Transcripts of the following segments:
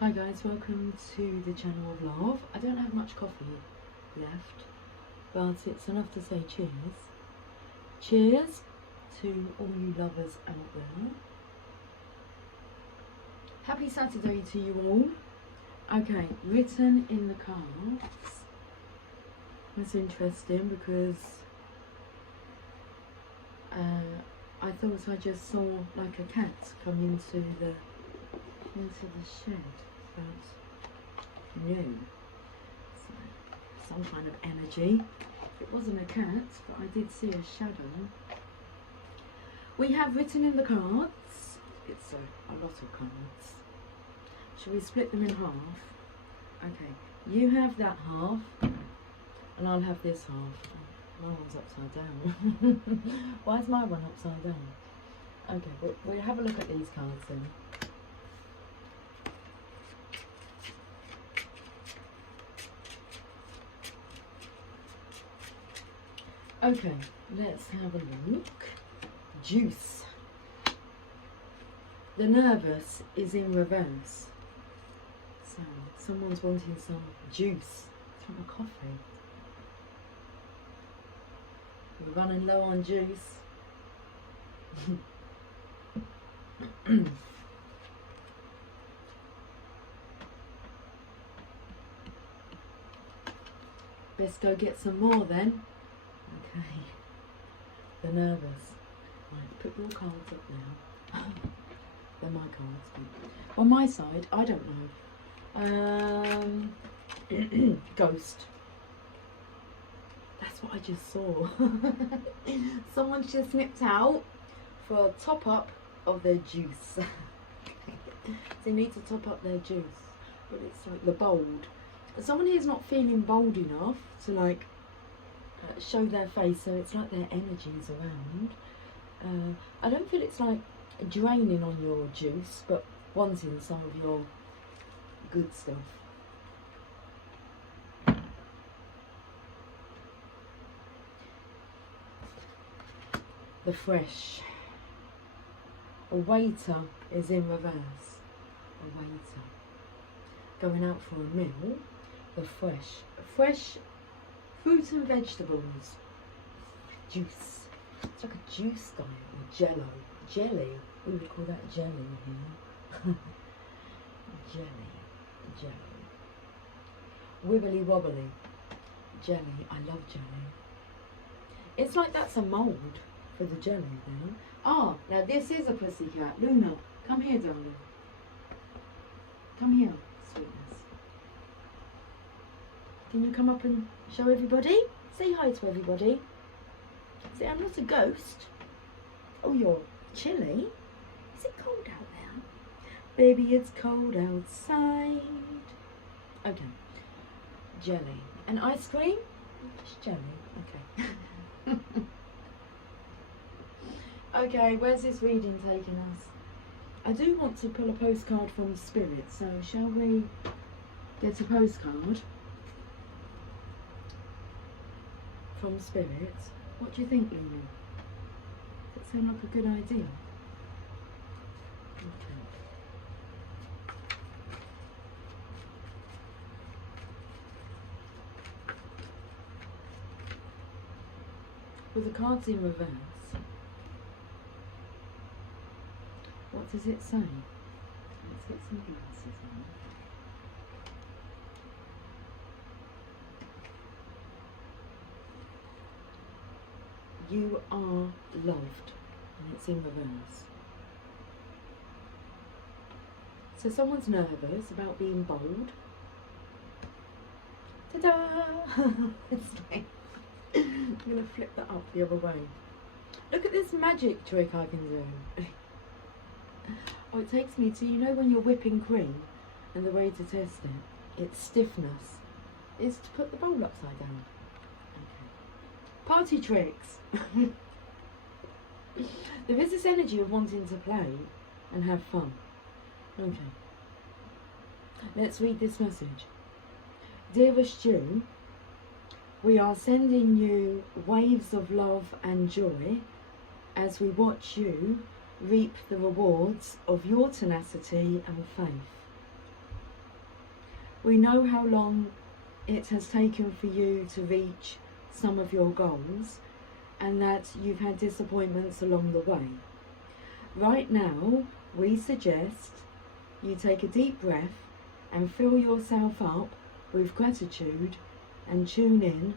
Hi guys, welcome to the channel of love. I don't have much coffee left, but it's enough to say cheers. Cheers to all you lovers out there. Happy Saturday to you all. Okay, written in the cards. That's interesting because I thought I just saw like a cat come into the shed, but no. So, some kind of energy. It wasn't a cat, but I did see a shadow. We have written in the cards. It's a lot of cards. Shall we split them in half? Okay, you have that half, and I'll have this half. My one's upside down. Why is my one upside down? Okay, we'll have a look at these cards then. Okay, let's have a look. Juice. The nervous is in reverse. So, someone's wanting some juice from a coffee. We're running low on juice. Best go get some more then. Okay, they're nervous. Right, put your cards up now. They're my cards. On my side, I don't know. Ghost. That's what I just saw. Someone's just snipped out for a top up of their juice. They need to top up their juice, but it's like the bold. Someone here's not feeling bold enough to like show their face, so it's like their energy's around. I don't feel it's like draining on your juice, but wanting some of your good stuff. The fresh. A waiter is in reverse. A waiter. Going out for a meal. The fresh. Fresh fruits and vegetables. Juice. It's like a juice guy or jello. Jelly. We would call that jelly here. Jelly. Jelly. Wibbly wobbly. Jelly. I love jelly. It's like that's a mould for the jelly there. Ah, now this is a pussycat. Luna, come here, darling. Come here, sweetness. Can you come up and show everybody? Say hi to everybody. Say, I'm not a ghost. Oh, you're chilly? Is it cold out there? Baby, it's cold outside. Okay. Jelly. And ice cream? Just jelly. Okay. Okay, where's this reading taking us? I do want to pull a postcard from Spirit, so shall we get a postcard from Spirit? What do you think, Lulu? Does it sound like a good idea? Okay. With the cards in reverse, what does it say? Let's get some glasses on. You are loved, and it's in reverse. So someone's nervous about being bold. Ta-da! It's like, I'm going to flip that up the other way. Look at this magic trick I can do. Oh, it takes me to, you know when you're whipping cream, and the way to test it, its stiffness, is to put the bowl upside down. Okay. Party tricks. There is this energy of wanting to play and have fun. Okay. Let's read this message. Dearest you, we are sending you waves of love and joy as we watch you reap the rewards of your tenacity and faith. We know how long it has taken for you to reach some of your goals, and that you've had disappointments along the way. Right now, we suggest you take a deep breath and fill yourself up with gratitude and tune in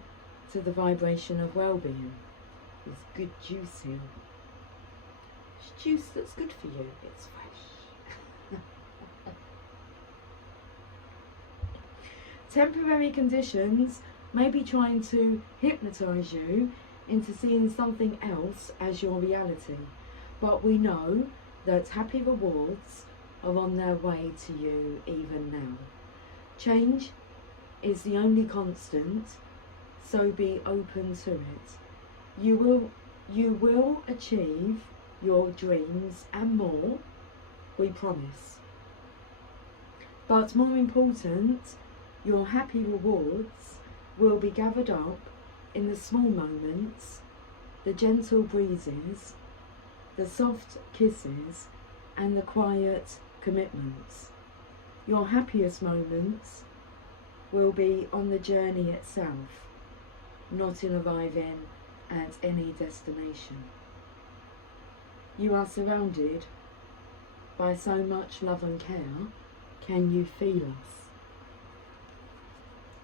to the vibration of well-being. There's good juice here. It's juice that's good for you. It's fresh. Temporary conditions may be trying to hypnotize you into seeing something else as your reality, but we know that happy rewards are on their way to you even now. Change is the only constant, so be open to it. You will achieve your dreams and more, we promise. But more important, your happy rewards will be gathered up in the small moments, the gentle breezes, the soft kisses, and the quiet commitments. Your happiest moments will be on the journey itself, not in arriving at any destination. You are surrounded by so much love and care. Can you feel us?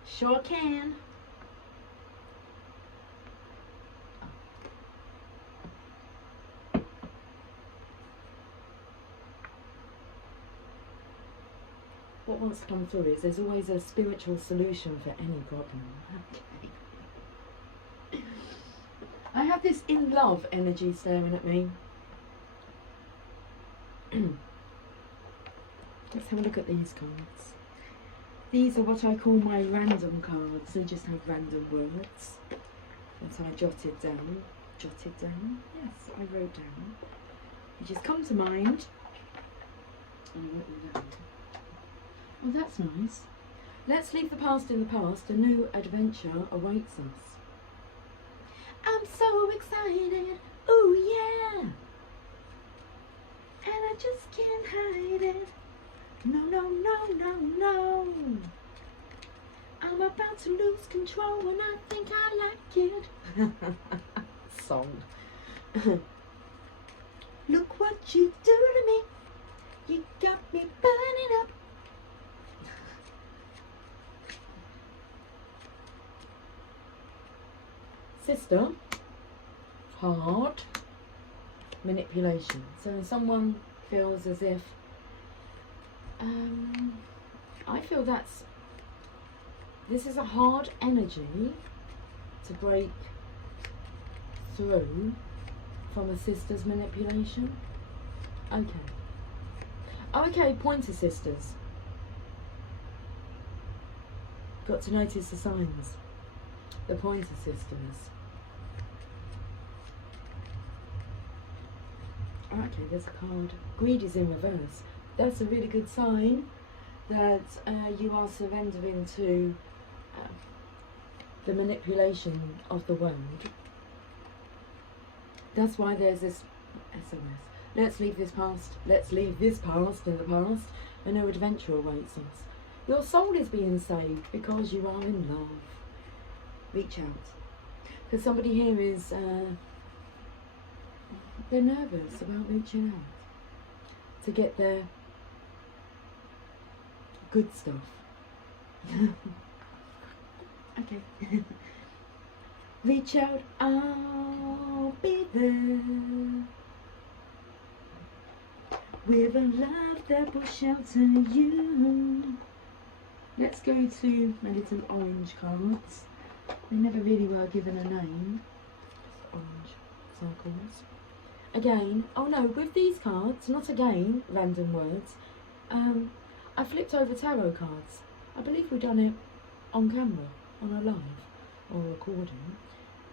Sure can. What wants to come through is there's always a spiritual solution for any problem. Okay. I have this in love energy staring at me. Let's have a look at these cards. These are what I call my random cards. They just have random words that I jotted down. Jotted down? Yes, I wrote down. They just come to mind. And I wrote them down. Oh, that's nice. Let's leave the past in the past. A new adventure awaits us. I'm so excited. Oh yeah. And I just can't hide it. No, no, no, no, no. I'm about to lose control and I think I like it. Song. Look what you do to me. You got me burning up. Sister, hard manipulation. So someone feels as if I feel this is a hard energy to break through from a sister's manipulation. Okay, pointer sisters. Got to notice the signs. The pointer sisters. Okay, there's a card. Greed is in reverse. That's a really good sign that you are surrendering to the manipulation of the world. That's why there's this SOS. Let's leave this past. Let's leave this past in the past. A new adventure awaits us. Your soul is being saved because you are in love. Reach out. Because somebody here is they're nervous about reaching out to get their good stuff. Okay. Reach out, I'll be there with a love that will shelter you. Let's go to my little orange cards. They never really were given a name. Just orange circles. Again, oh no, with these cards, not again, random words, I flipped over tarot cards. I believe we've done it on camera, on a live or recording,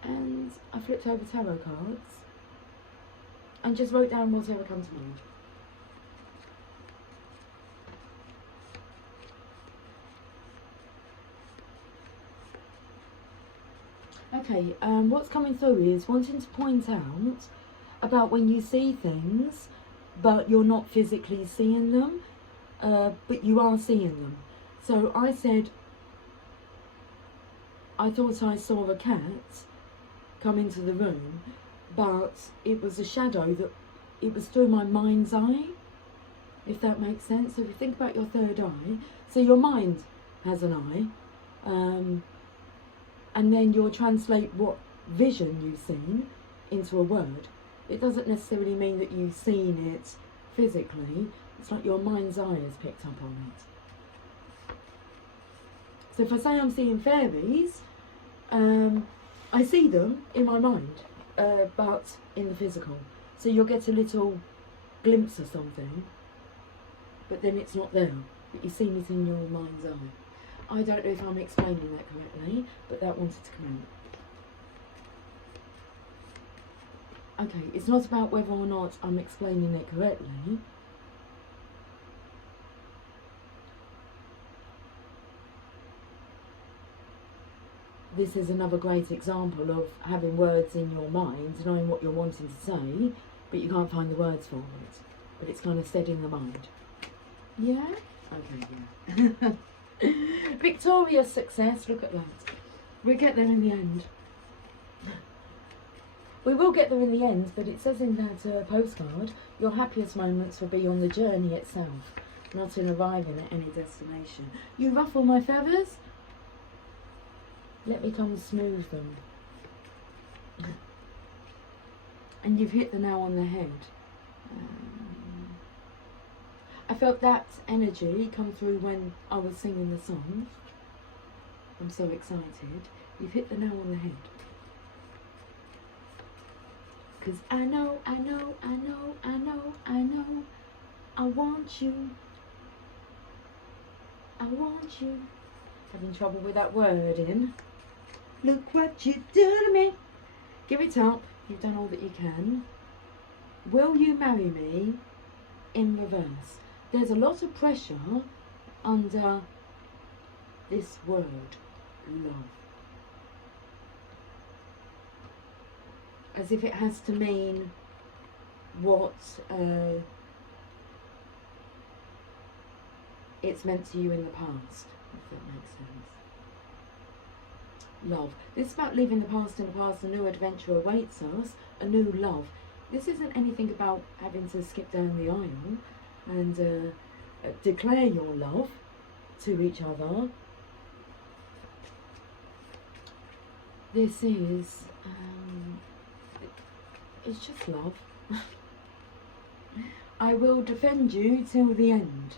and I flipped over tarot cards and just wrote down whatever comes to mind. Okay, what's coming through is wanting to point out about when you see things but you're not physically seeing them, but you are seeing them. So I said, I thought I saw a cat come into the room, but it was a shadow that, it was through my mind's eye, if that makes sense. So if you think about your third eye, so your mind has an eye, and then you'll translate what vision you've seen into a word. It doesn't necessarily mean that you've seen it physically. It's like your mind's eye has picked up on it. So if I say I'm seeing fairies, I see them in my mind, but in the physical. So you'll get a little glimpse of something, but then it's not there, but you've seen it in your mind's eye. I don't know if I'm explaining that correctly, but that wanted to come out. Okay, it's not about whether or not I'm explaining it correctly. This is another great example of having words in your mind, knowing what you're wanting to say, but you can't find the words for it. But it's kind of said in the mind. Yeah? Okay, yeah. Victorious success, look at that. We'll get there in the end. We will get there in the end, but it says in that postcard, your happiest moments will be on the journey itself, not in arriving at any destination. You ruffle my feathers? Let me come smooth them. And you've hit the nail on the head. I felt that energy come through when I was singing the song. I'm so excited. You've hit the nail on the head. Because I know, I want you. I want you. Having trouble with that word in. Look what you do to me. Give it up. You've done all that you can. Will you marry me? In reverse. There's a lot of pressure under this word, love. As if it has to mean what it's meant to you in the past, if that makes sense. Love. This is about leaving the past in the past. A new adventure awaits us, a new love. This isn't anything about having to skip down the aisle and declare your love to each other. This is, it's just love. I will defend you till the end.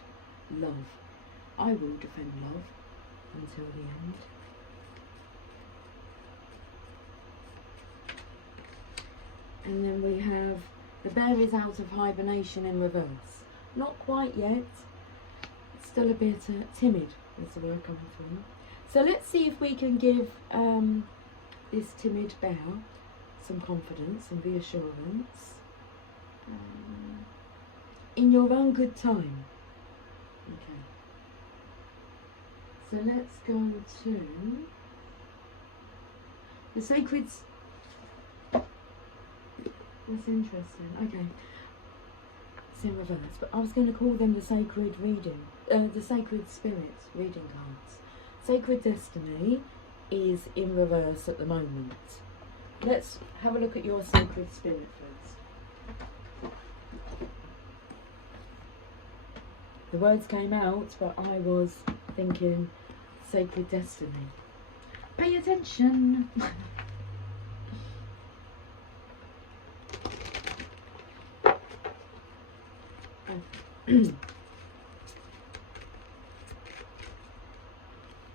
Love. I will defend love until the end. And then we have the bear is out of hibernation in reverse. Not quite yet. Still a bit timid is the word coming through. So let's see if we can give this timid bear some confidence and reassurance. In your own good time. Okay. So let's go to the sacred. That's interesting. Okay. It's in reverse, but I was going to call them the sacred reading, the sacred spirit reading cards. Sacred destiny is in reverse at the moment. Let's have a look at your sacred spirit first. The words came out, but I was thinking sacred destiny. Pay attention.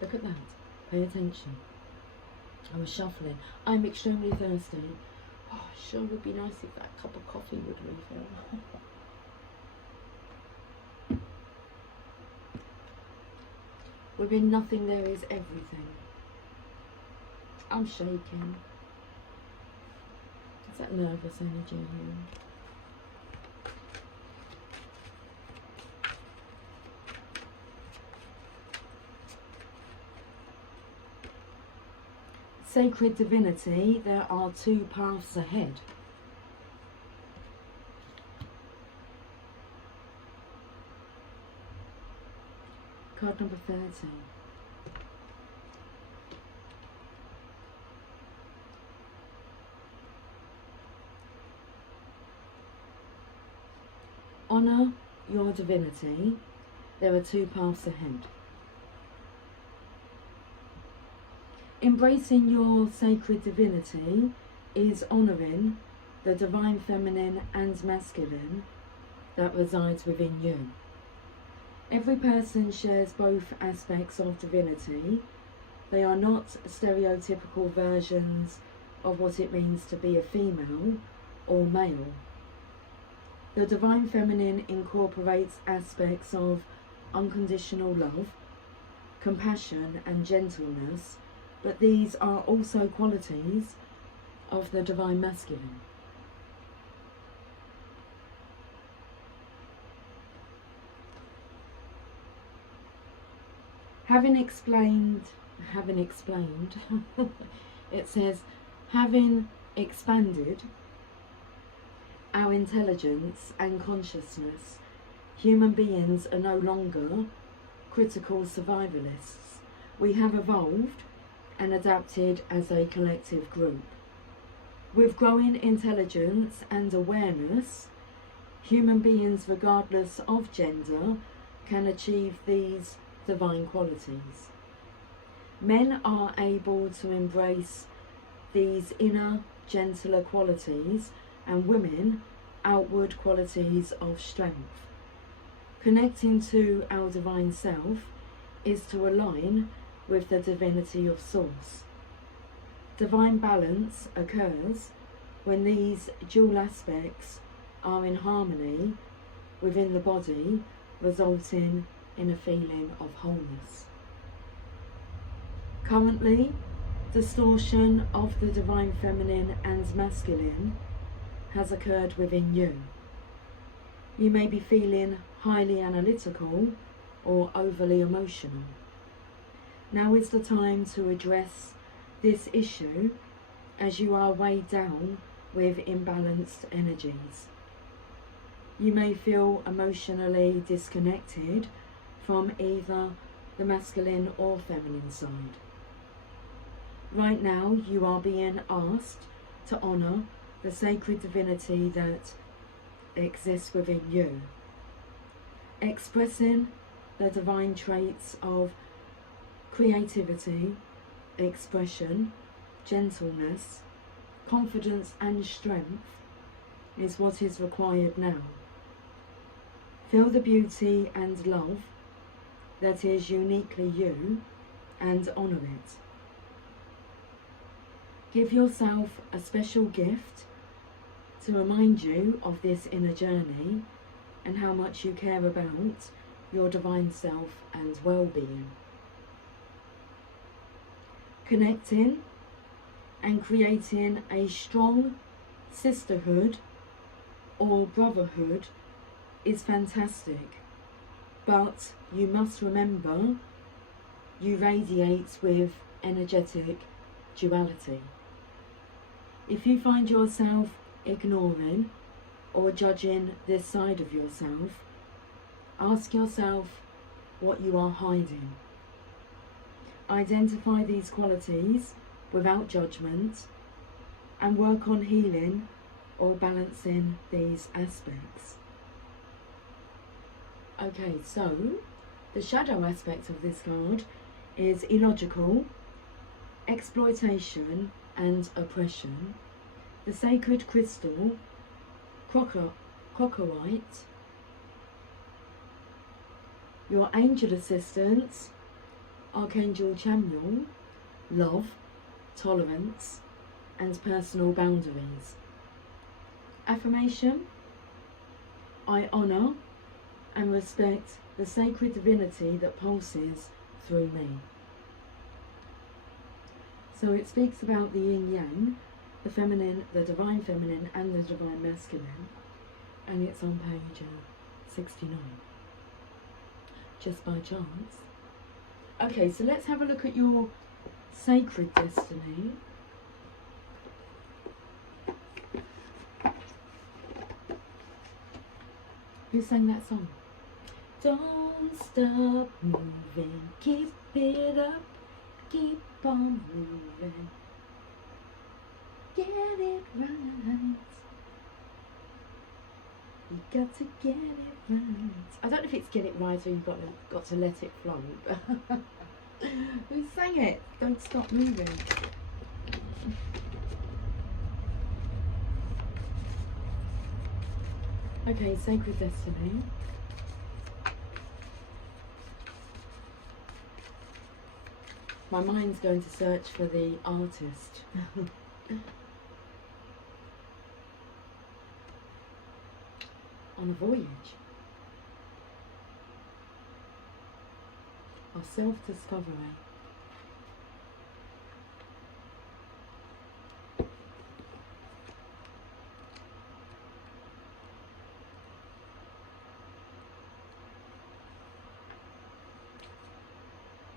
Look at that. Pay attention. I was shuffling. I'm extremely thirsty. Oh, it sure would be nice if that cup of coffee would refill. Within nothing there is everything. I'm shaking. Is that nervous energy here? Sacred divinity, there are two paths ahead. Card number 30. Honour your divinity. There are two paths ahead. Embracing your sacred divinity is honouring the divine feminine and masculine that resides within you. Every person shares both aspects of divinity. They are not stereotypical versions of what it means to be a female or male. The divine feminine incorporates aspects of unconditional love, compassion and gentleness, but these are also qualities of the divine masculine. Having explained, it says, having expanded our intelligence and consciousness, human beings are no longer critical survivalists. We have evolved and adapted as a collective group. With growing intelligence and awareness, human beings, regardless of gender, can achieve these divine qualities. Men are able to embrace these inner, gentler qualities, and women outward qualities of strength. Connecting to our divine self is to align with the divinity of Source. Divine balance occurs when these dual aspects are in harmony within the body, resulting in a feeling of wholeness. Currently, distortion of the divine feminine and masculine has occurred within you. You may be feeling highly analytical or overly emotional. Now is the time to address this issue as you are weighed down with imbalanced energies. You may feel emotionally disconnected from either the masculine or feminine side. Right now, you are being asked to honour the sacred divinity that exists within you, expressing the divine traits of creativity, expression, gentleness, confidence and strength is what is required now. Feel the beauty and love that is uniquely you and honour it. Give yourself a special gift to remind you of this inner journey and how much you care about your divine self and well-being. Connecting and creating a strong sisterhood or brotherhood is fantastic, but you must remember you radiate with energetic duality. If you find yourself ignoring or judging this side of yourself, ask yourself what you are hiding. Identify these qualities without judgment and work on healing or balancing these aspects. Okay, so the shadow aspect of this card is illogical, exploitation and oppression. The sacred crystal, crocowite, your angel assistants, Archangel Chamuel, love, tolerance and personal boundaries. Affirmation: I honour and respect the sacred divinity that pulses through me. So it speaks about the yin-yang, the feminine, the divine feminine and the divine masculine, and it's on page 69, just by chance. Okay, so let's have a look at your sacred destiny. Who sang that song? Don't stop moving, keep it up, keep on moving. Get it right. You got to get it right. I don't know if it's get it right or you've got to let it flow. But who sang it? Don't stop moving. Okay, Sacred Destiny. My mind's going to search for the artist. On a voyage of self-discovery.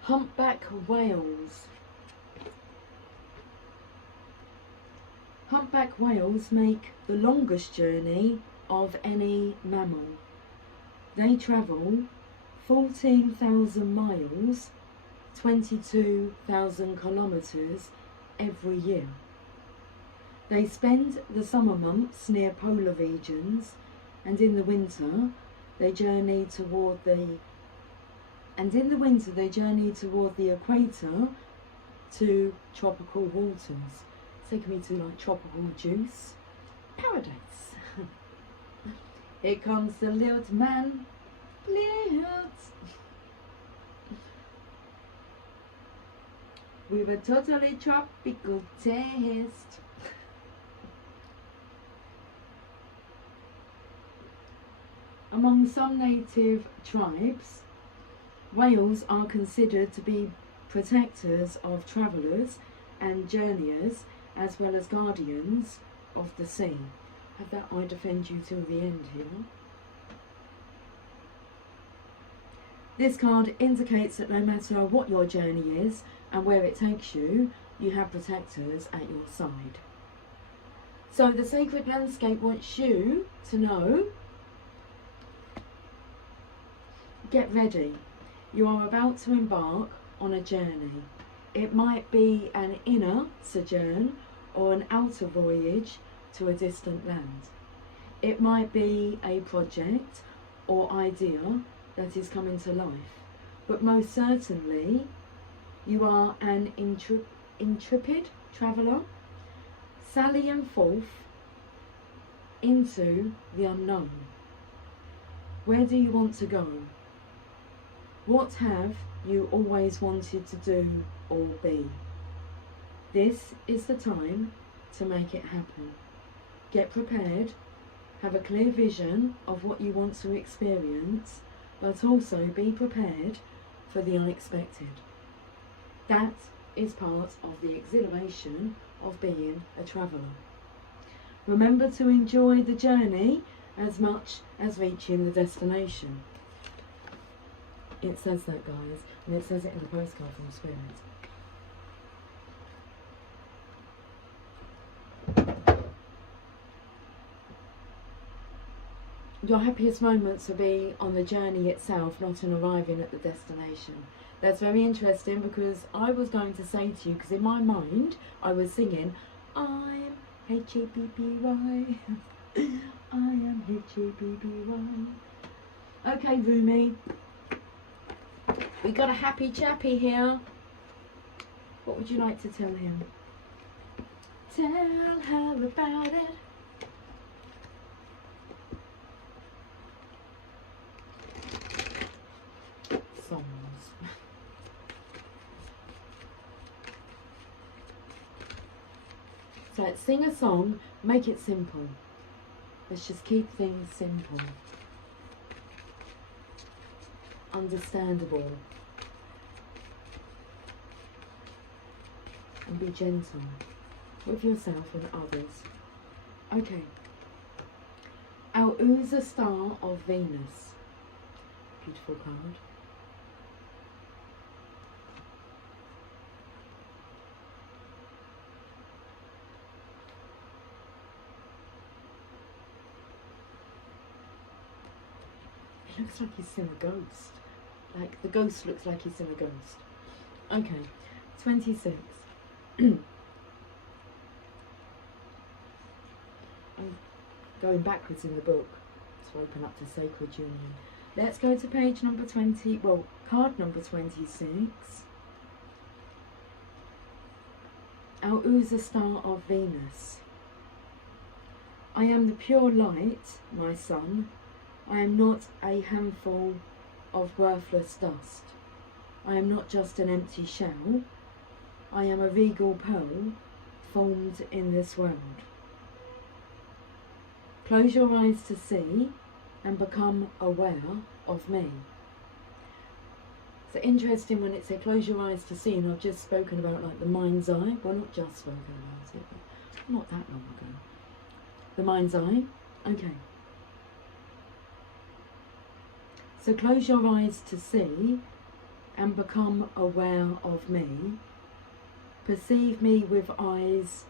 Humpback whales. Humpback whales make the longest journey of any mammal. They travel 14,000 miles, 22,000 kilometres every year. They spend the summer months near polar regions, and in the winter they journey toward the equator to tropical waters. It's taking me to like tropical juice paradise. Here comes the lilt man, lilt, with a totally tropical taste. Among some native tribes, whales are considered to be protectors of travellers and journeyers, as well as guardians of the sea. Have that I defend you till the end here. This card indicates that no matter what your journey is and where it takes you, you have protectors at your side. So the sacred landscape wants you to know, get ready. You are about to embark on a journey. It might be an inner sojourn or an outer voyage to a distant land. It might be a project or idea that is coming to life, but most certainly you are an intrepid traveller, sallying forth into the unknown. Where do you want to go? What have you always wanted to do or be? This is the time to make it happen. Get prepared, have a clear vision of what you want to experience, but also be prepared for the unexpected. That is part of the exhilaration of being a traveller. Remember to enjoy the journey as much as reaching the destination. It says that, guys, and it says it in the postcard from Spirit. Your happiest moments will be on the journey itself, not in arriving at the destination. That's very interesting, because I was going to say to you, because in my mind I was singing, I'm H-E-B-B-Y, I am H-E-B-B-Y. Okay, Rumi, we got a happy chappy here. What would you like to tell him? Tell her about it. Songs. So let's sing a song, make it simple. Let's just keep things simple. Understandable. And be gentle with yourself and others. Okay. Our Uza Star of Venus. Beautiful card. It looks like he's seen a ghost. Like the ghost looks like he's seen a ghost. Okay, 26. I'm going backwards in the book to open up to Sacred Union. Let's go to page number 20, well, card number 26. Our Uza Star of Venus. I am the pure light, my son. I am not a handful of worthless dust. I am not just an empty shell. I am a regal pearl formed in this world. Close your eyes to see and become aware of me. It's interesting when it said close your eyes to see, and I've just spoken about like the mind's eye. Well, not just spoken about it, but not that long ago. The mind's eye. Okay. So close your eyes to see and become aware of me. Perceive me with eyes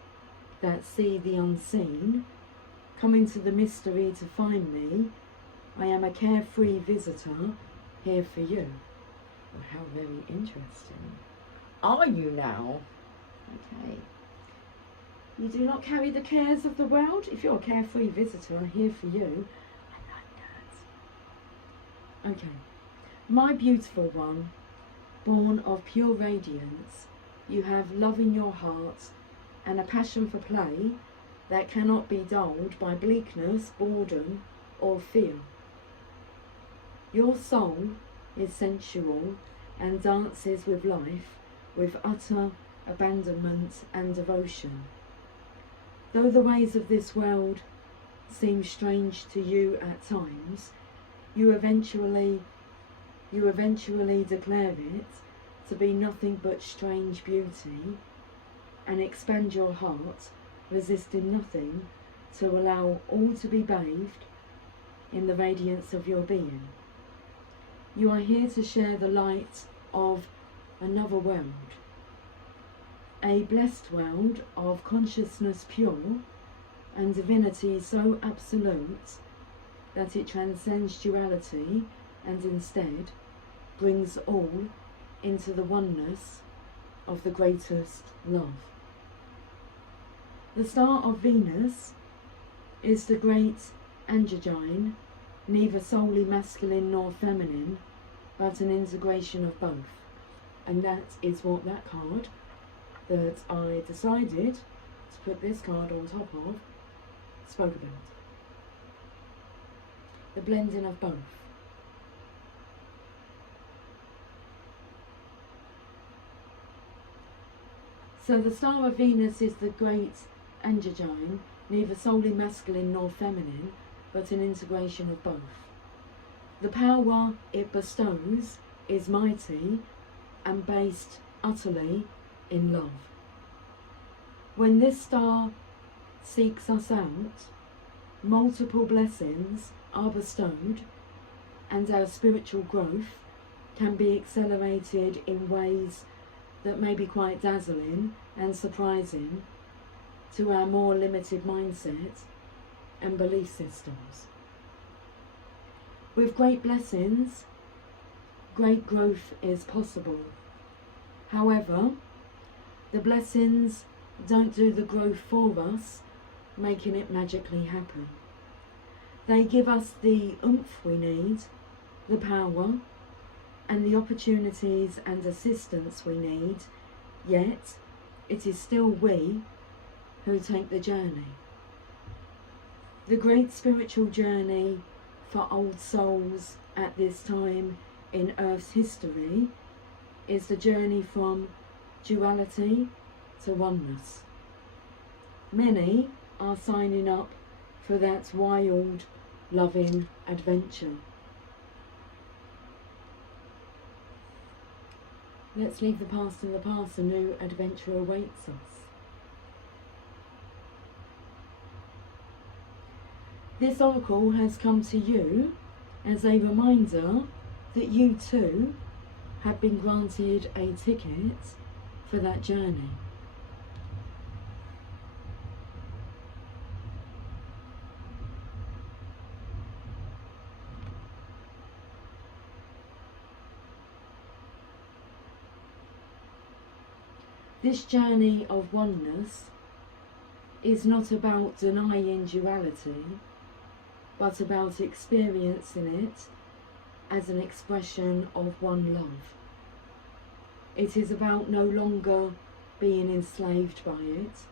that see the unseen. Come into the mystery to find me. I am a carefree visitor here for you. Well, how very interesting. Are you now? Okay. You do not carry the cares of the world? If you're a carefree visitor here for you, I like that. Okay. My beautiful one, born of pure radiance, you have love in your heart and a passion for play that cannot be dulled by bleakness, boredom, or fear. Your soul is sensual and dances with life with utter abandonment and devotion. Though the ways of this world seem strange to you at times, you eventually declare it to be nothing but strange beauty and expand your heart, resisting nothing, to allow all to be bathed in the radiance of your being. You are here to share the light of another world, a blessed world of consciousness pure and divinity so absolute that it transcends duality and instead brings all into the oneness of the greatest love. The star of Venus is the great androgyne, neither solely masculine nor feminine, but an integration of both. And that is what that card that I decided to put this card on top of spoke about. The blending of both. So the star of Venus is the great androgyne, neither solely masculine nor feminine, but an integration of both. The power it bestows is mighty and based utterly in love. When this star seeks us out, multiple blessings are bestowed and our spiritual growth can be accelerated in ways that may be quite dazzling and surprising to our more limited mindset and belief systems. With great blessings, great growth is possible. However, the blessings don't do the growth for us, making it magically happen. They give us the oomph we need, the power, and the opportunities and assistance we need, yet it is still we who take the journey. The great spiritual journey for old souls at this time in Earth's history is the journey from duality to oneness. Many are signing up for that wild, loving adventure. Let's leave the past in the past. A new adventure awaits us. This oracle has come to you as a reminder that you too have been granted a ticket for that journey. This journey of oneness is not about denying duality, but about experiencing it as an expression of one love. It is about no longer being enslaved by it.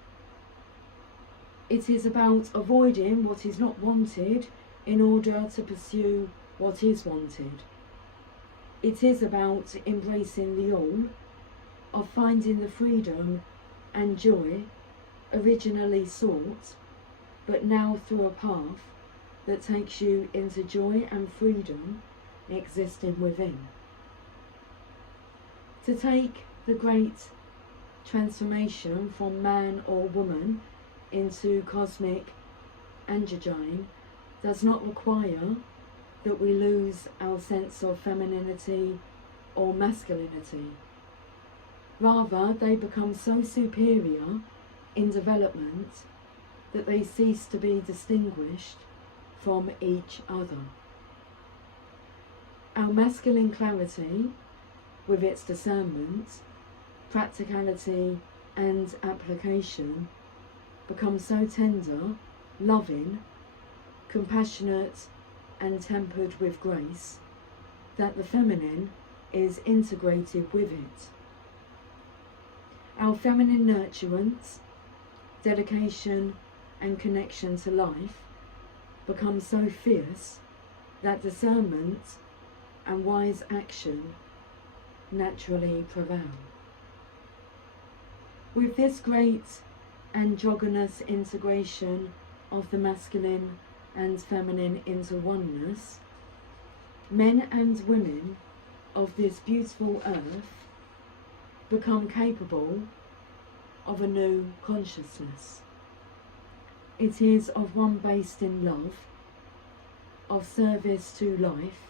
It is about avoiding what is not wanted in order to pursue what is wanted. It is about embracing the all, of finding the freedom and joy originally sought, but now through a path that takes you into joy and freedom existing within. To take the great transformation from man or woman into cosmic androgyne does not require that we lose our sense of femininity or masculinity. Rather, they become so superior in development that they cease to be distinguished from each other. Our masculine clarity, with its discernment, practicality and application, becomes so tender, loving, compassionate and tempered with grace that the feminine is integrated with it. Our feminine nurturance, dedication and connection to life become so fierce that discernment and wise action naturally prevail. With this great androgynous integration of the masculine and feminine into oneness, men and women of this beautiful earth become capable of a new consciousness. It is of one based in love, of service to life,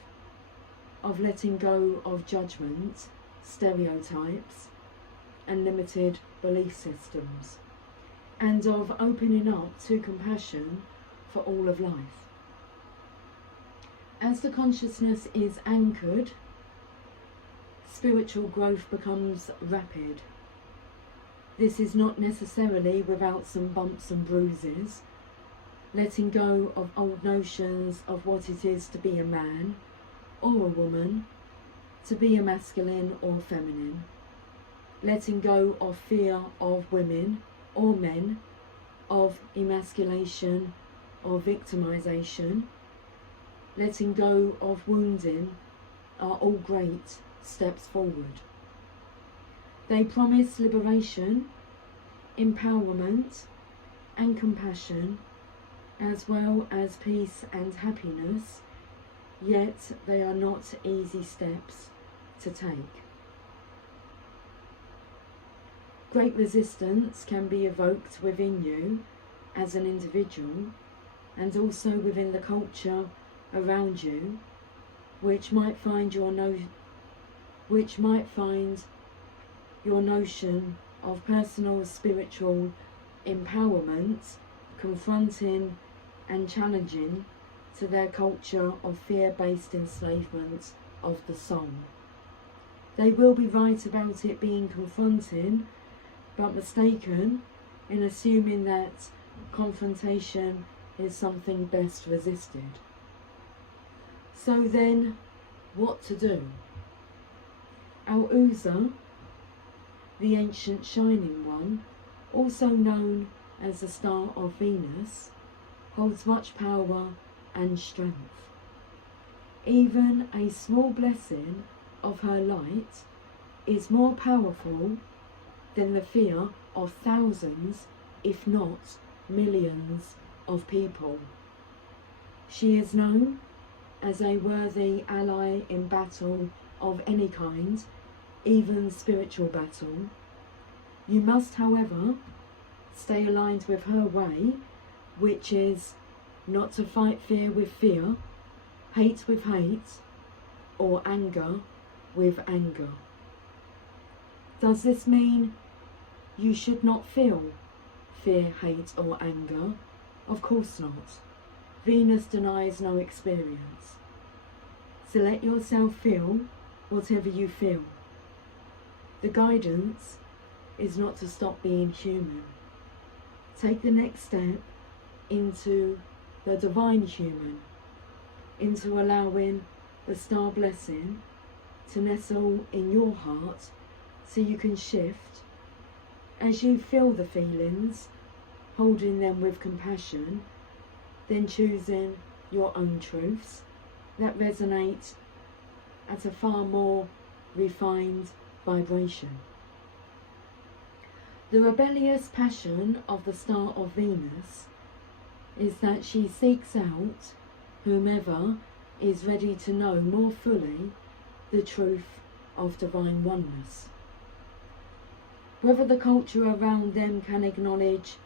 of letting go of judgment, stereotypes, and limited belief systems, and of opening up to compassion for all of life. As the consciousness is anchored, spiritual growth becomes rapid. This is not necessarily without some bumps and bruises, letting go of old notions of what it is to be a man or a woman, to be a masculine or feminine, letting go of fear of women or men, of emasculation or victimization, letting go of wounding are all great steps forward. They promise liberation, empowerment and compassion, as well as peace and happiness, yet they are not easy steps to take. Great resistance can be evoked within you as an individual, and also within the culture around you, which might find your notion of personal spiritual empowerment confronting and challenging to their culture of fear-based enslavement of the soul. They will be right about it being confronting, but mistaken in assuming that confrontation is something best resisted. So then, what to do? Our Uza, the ancient shining one, also known as the star of Venus, holds much power and strength. Even a small blessing of her light is more powerful than the fear of thousands, if not millions, of people. She is known as a worthy ally in battle of any kind, even spiritual battle. You must, however, stay aligned with her way, which is not to fight fear with fear, hate with hate, or anger with anger. Does this mean you should not feel fear, hate, or anger? Of course not. Venus denies no experience. So let yourself feel whatever you feel. The guidance is not to stop being human. Take the next step into the divine human, into allowing the star blessing to nestle in your heart so you can shift as you feel the feelings, holding them with compassion, then choosing your own truths that resonate at a far more refined vibration. The rebellious passion of the star of Venus is that she seeks out whomever is ready to know more fully the truth of divine oneness. Whether the culture around them can acknowledge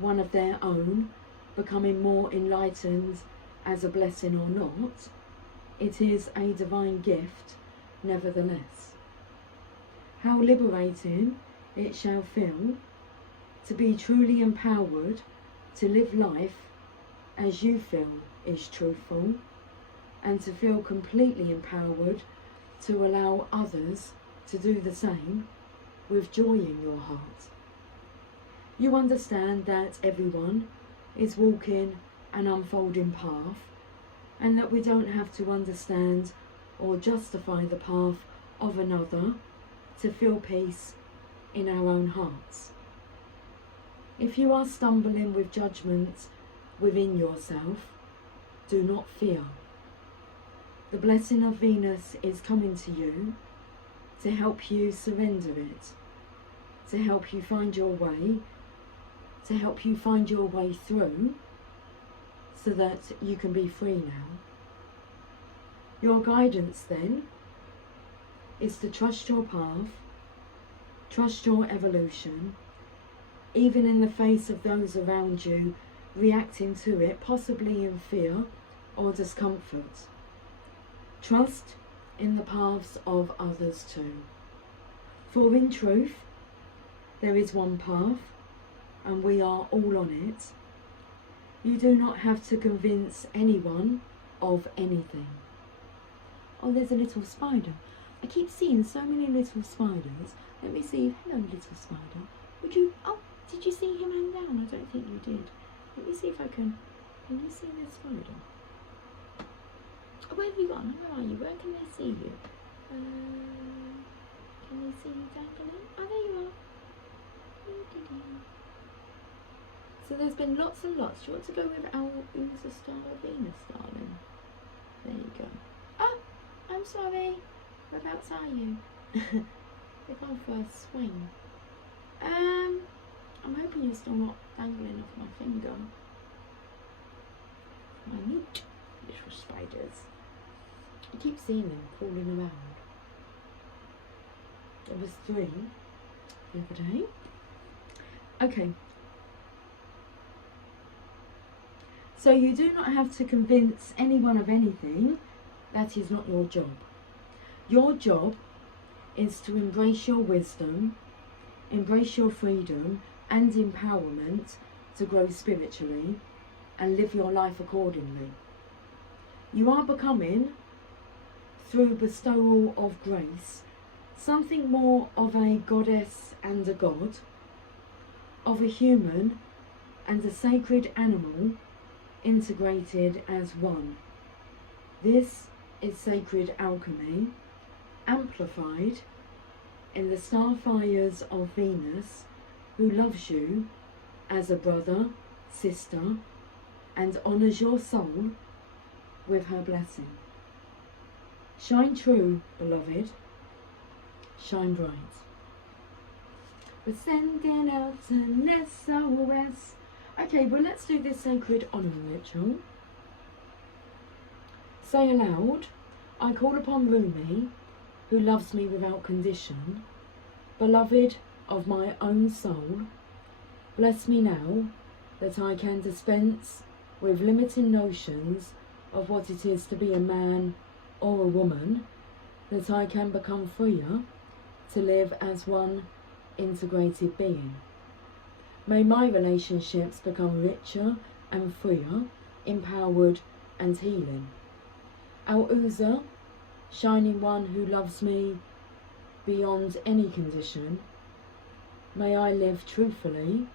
one of their own becoming more enlightened as a blessing or not, it is a divine gift nevertheless. How liberating it shall feel to be truly empowered to live life as you feel is truthful, and to feel completely empowered to allow others to do the same with joy in your heart. You understand that everyone is walking an unfolding path, and that we don't have to understand or justify the path of another to feel peace in our own hearts. If you are stumbling with judgment within yourself, do not fear. The blessing of Venus is coming to you to help you surrender it, to help you find your way, to help you find your way through, so that you can be free now. Your guidance then is to trust your path, trust your evolution, even in the face of those around you reacting to it, possibly in fear or discomfort. Trust in the paths of others too. For in truth, there is one path, and we are all on it. You do not have to convince anyone of anything. Oh, there's a little spider. I keep seeing so many little spiders. Let me see. Hello, little spider. Would you... Oh, did you see him hang down? I don't think you did. Let me see if I can... Can you see this spider? Oh, where have you gone? Where are you? Where can they see you? Can they see you dangling? Oh, there you are. So there's been lots and lots. Do you want to go with our Usa Star or Venus, darling? There you go. Oh, I'm sorry. Whereabouts are you? They're going for a swing. I'm hoping you're still not dangling off my finger. Minute little spiders. I keep seeing them crawling around. There was 3 the other day. Okay. So you do not have to convince anyone of anything. That is not your job. Your job is to embrace your wisdom, embrace your freedom and empowerment to grow spiritually and live your life accordingly. You are becoming, through bestowal of grace, something more of a goddess and a god, of a human and a sacred animal integrated as one. This is sacred alchemy, amplified in the starfires of Venus, who loves you as a brother, sister, and honours your soul with her blessing. Shine true, beloved. Shine bright. We're sending out an SOS. Okay, well, let's do this sacred honouring ritual. Say aloud, I call upon Rumi, who loves me without condition, beloved of my own soul, bless me now that I can dispense with limiting notions of what it is to be a man or a woman, that I can become freer to live as one integrated being. May my relationships become richer and freer, empowered and healing. Al-Uza, shining one who loves me beyond any condition, May I live truthfully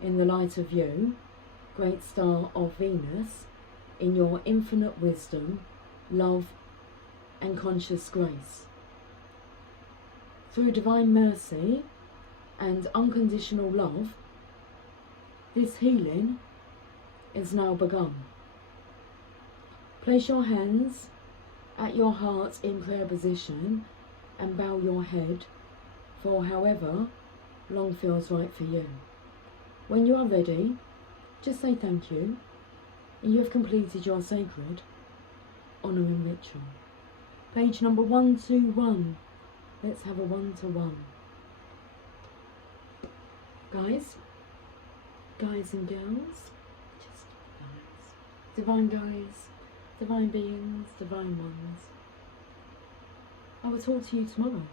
in the light of you, great star of Venus, in your infinite wisdom, love and conscious grace. Through divine mercy and unconditional love, this healing is now begun. Place your hands at your heart in prayer position and bow your head for however long feels right for you. When you are ready, just say thank you, and you have completed your sacred honouring ritual. Page number 121. Let's have a one-to-one. Guys and girls, just guys, divine beings, divine ones. I will talk to you tomorrow.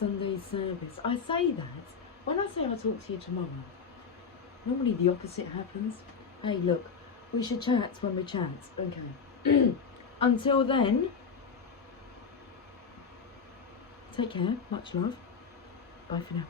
Sunday service. I say that, when I say I'll talk to you tomorrow, normally the opposite happens. Hey, look, we should chat when we chat. Okay. Until then, take care. Much love. Bye for now.